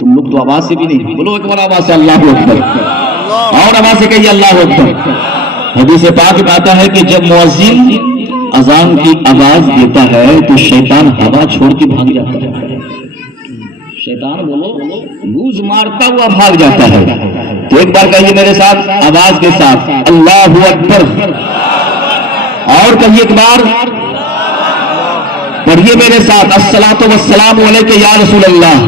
تم لوگ تو آواز سے بھی نہیں، بولو ایک بار آواز سے اللہ اکبر، اور آواز سے کہیے اللہ اکبر۔ حدیث پاک میں آتا ہے کہ جب مؤذن اذان کی آواز دیتا ہے تو شیطان ہوا چھوڑ کے بھاگ جاتا ہے، شیطان بولو گوز مارتا ہوا بھاگ جاتا ہے۔ تو ایک بار کہیے میرے ساتھ آواز کے ساتھ اللہ اکبر، اور کہیے ایک بار، پڑھیے میرے ساتھ الصلاۃ والسلام علیک یا رسول اللہ،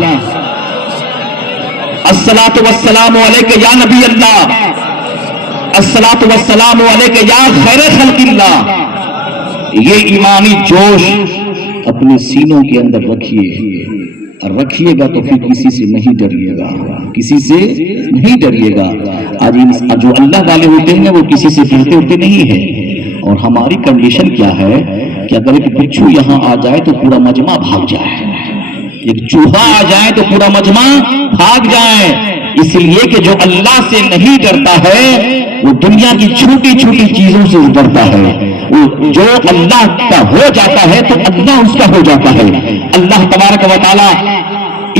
الصلاۃ والسلام علیک یا نبی اللہ، الصلاۃ والسلام علیک یا خیر خلق اللہ۔ یہ ایمانی جوش اپنے سینوں کے اندر رکھیے گا تو پھر کسی سے نہیں ڈریے گا، کسی سے نہیں ڈریے گا۔ آج جو اللہ والے ہوتے ہیں وہ کسی سے ڈرتے ہوتے نہیں ہیں، اور ہماری کنڈیشن کیا ہے کہ اگر ایک بچھو یہاں آ جائے تو پورا مجمع بھاگ جائے، ایک چوہا آ جائے تو پورا مجمع بھاگ جائے۔ اس لیے کہ جو اللہ سے نہیں ڈرتا ہے وہ دنیا کی چھوٹی چھوٹی چیزوں سے ڈرتا ہے، جو اللہ کا ہو جاتا ہے تو اللہ اس کا ہو جاتا ہے۔ اللہ تبارک و تعالی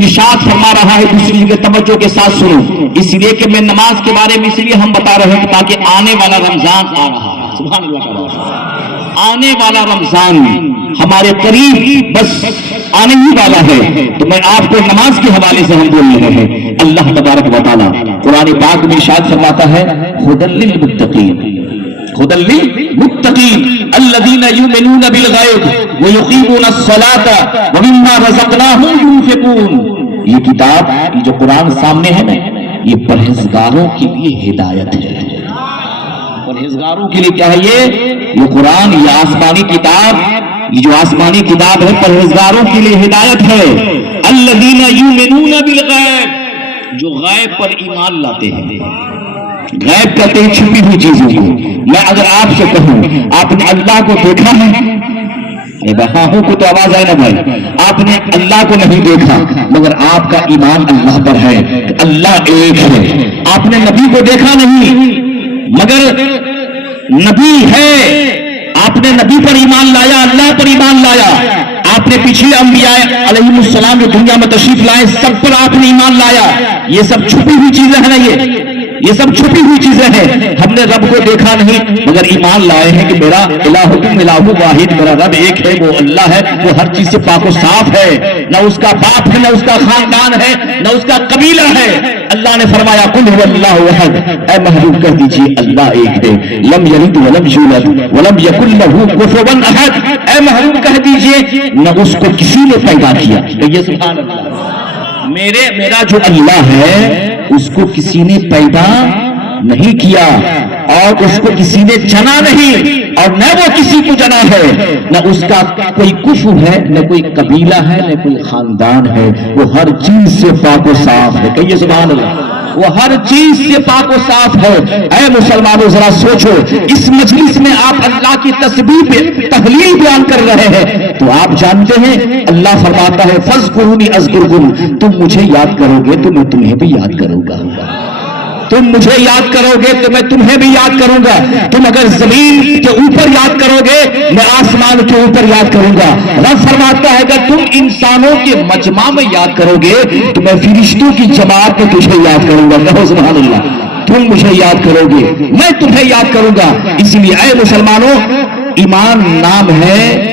ارشاد فرما رہا ہے، دوسری جگہ توجہ کے ساتھ سنو، اس لیے کہ میں نماز کے بارے میں اس لیے ہم بتا رہے ہیں تاکہ آنے والا رمضان آ رہا ہے، سبحان اللہ کا آنے والا رمضان ہمارے قریب بس آنے ہی والا ہے، تو میں آپ کو نماز کے حوالے سے ہم بول رہے ہیں۔ اللہ تبارک و تعالی قرآن پاک میں ارشاد فرماتا ہے ھدی للمتقین، ھدی للمتقین الذین یؤمنون بالغیب ویقیمون الصلاۃ ومما رزقناہم ينفقون۔ یہ کتاب یہ جو قرآن سامنے ہے نا، یہ پرہیزگاروں کے لیے ہدایت ہے۔ پرہیزگاروں کے لیے کیا ہے؟ یہ قرآن، یہ آسمانی کتاب، یہ جو آسمانی کتاب ہے پرہیزگاروں کے لیے ہدایت ہے۔ الذین یؤمنون بالغیب، جو غیب پر ایمان لاتے ہیں۔ غیب کہتے ہیں چھپی ہوئی چیزوں کو۔ میں اگر آپ سے کہوں آپ نے اللہ کو دیکھا ہے، ہاں ہوں کو تو آواز آئے نا بھائی، آپ نے اللہ کو نہیں دیکھا مگر آپ کا ایمان اللہ پر ہے، اللہ ایک ہے۔ آپ نے نبی کو دیکھا نہیں مگر نبی ہے، آپ نے نبی پر ایمان لایا، اللہ پر ایمان لایا۔ آپ نے پچھلے انبیاء علیہ السلام جو دنیا میں تشریف لائے سب پر آپ نے ایمان لایا۔ یہ سب چھپی ہوئی چیزیں ہیں نا، یہ سب چھپی ہوئی چیزیں ہیں۔ ہم نے رب کو دیکھا نہیں مگر ایمان لائے ہیں کہ میرا الہکم الہ واحد، میرا رب ایک ہے، وہ اللہ ہے، وہ ہر چیز سے پاک و صاف ہے، نہ اس کا باپ ہے، نہ اس کا خاندان ہے، نہ اس کا قبیلہ ہے۔ اللہ نے فرمایا قل هو اللہ احد، اے محبوب کہہ دیجیے اللہ ایک ہے، لم یلد ولم یولد ولم یکن له کفوا احد، اے محبوب کہہ دیجیے نہ اس کو کسی نے پیدا کیا۔ کہیے سبحان اللہ۔ میرا جو اللہ ہے اس کو کسی نے پیدا نہیں کیا، اور اس کو کسی نے جنا نہیں، اور نہ وہ کسی کو جنا ہے، نہ اس کا کوئی کفو ہے، نہ کوئی قبیلہ ہے، نہ کوئی خاندان ہے، وہ ہر چیز سے پاک و صاف ہے۔ کہیے سبحان اللہ۔ وہ ہر چیز سے پاک و صاف ہے۔ اے مسلمانوں ذرا سوچو، اس مجلس میں آپ اللہ کی تسبیح پہ تحلیل بیان کر رہے ہیں تو آپ جانتے ہیں اللہ فرماتا ہے فاذکرونی اذکرکم، تم مجھے یاد کرو گے تو میں تمہیں بھی یاد کروں گا، تم مجھے یاد کرو گے تو میں تمہیں بھی یاد کروں گا۔ تم اگر زمین کے اوپر یاد کرو گے میں آسمان کے اوپر یاد کروں گا۔ رب فرماتا ہے اگر تم انسانوں کے مجمع میں یاد کرو گے تو میں فرشتوں کی جماعت میں تجھے یاد کروں گا۔ کہو سبحان اللہ۔ تم مجھے یاد کرو گے میں تمہیں یاد کروں گا۔ اس لیے اے مسلمانوں، ایمان نام ہے،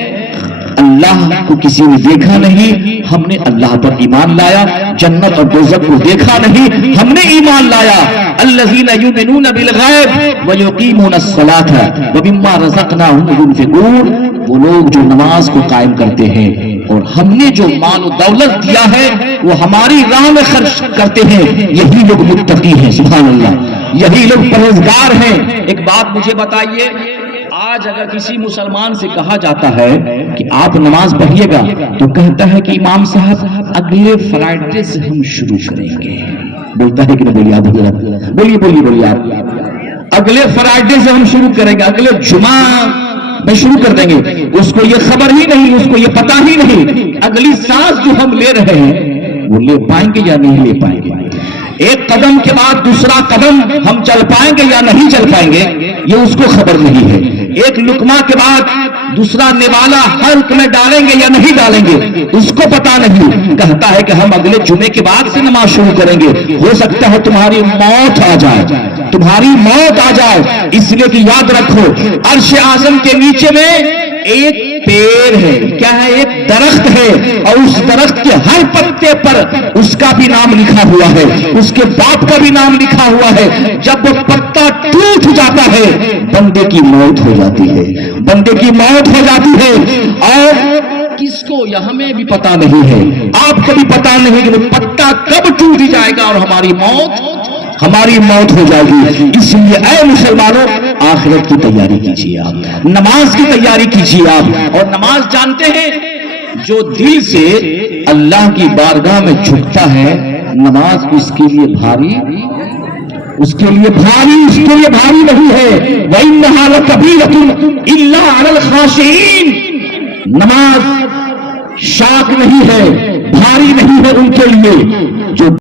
اللہ کو کسی نے دیکھا نہیں، ہم نے اللہ پر ایمان لایا۔ جنت اور دوزخ کو دیکھا نہیں، ہم نے ایمان لایا۔ الذین یؤمنون بالغیب ویقیمون الصلاۃ ومما رزقناہم ينفقون، وہ لوگ جو نماز کو قائم کرتے ہیں اور ہم نے جو مال و دولت دیا ہے وہ ہماری راہ میں خرچ کرتے ہیں، یہی لوگ متقی ہیں۔ سبحان اللہ، یہی لوگ پرہیزگار ہیں۔ ایک بات مجھے بتائیے، آج اگر کسی مسلمان سے کہا جاتا ہے کہ آپ نماز پڑھیے گا تو کہتا ہے کہ امام صاحب اگلے فرائیڈے سے ہم شروع کریں گے۔ بولتا ہے کہ نہیں؟ بولیے آپ، بولیے آپ، اگلے فرائیڈے سے ہم شروع کریں گے، اگلے جمعہ میں شروع کر دیں گے۔ اس کو یہ خبر ہی نہیں، اس کو یہ پتا ہی نہیں اگلی سانس جو ہم لے رہے ہیں وہ لے پائیں گے یا نہیں لے پائیں گے، ایک قدم کے بعد دوسرا قدم ہم چل پائیں گے یا نہیں چل پائیں گے، یہ اس کو خبر نہیں ہے۔ ایک لقمہ کے بعد دوسرا نوالا حلق میں ڈالیں گے یا نہیں ڈالیں گے اس کو پتا نہیں. کہتا ہے کہ ہم اگلے جمعے کے بعد سے نماز شروع کریں گے. ہو سکتا ہے تمہاری موت آ جائے, تمہاری موت آ جائے. اس لیے کہ یاد رکھو عرش اعظم کے نیچے میں ایک پیڑ ہے, کیا ہے, ایک درخت ہے, اور اس درخت کے ہر پتے پر اس کا بھی نام لکھا ہوا ہے, اس کے باپ کا بھی نام لکھا ہوا ہے. جب وہ پتا ٹوٹ جاتا ہے بندے کی موت ہو جاتی ہے, بندے کی موت ہو جاتی ہے. اور کس کو یہ ہمیں بھی پتا نہیں ہے, آپ کو بھی پتا نہیں کہ وہ پتا کب ٹوٹ جائے گا اور ہماری موت ہو جائے گی. اس لیے اے مسلمانوں آخرت کی تیاری کیجیے, آپ نماز کی تیاری کیجیے آپ. اور نماز جانتے ہیں جو دل سے اللہ کی بارگاہ میں جھکتا ہے نماز اس کے لیے بھاری نہیں ہے. وَإِنَّهَا لَكَبِيرَةٌ إِلَّا عَلَى الْخَاشِعِينَ. نماز شاق نہیں ہے, بھاری نہیں ہے ان کے لیے جو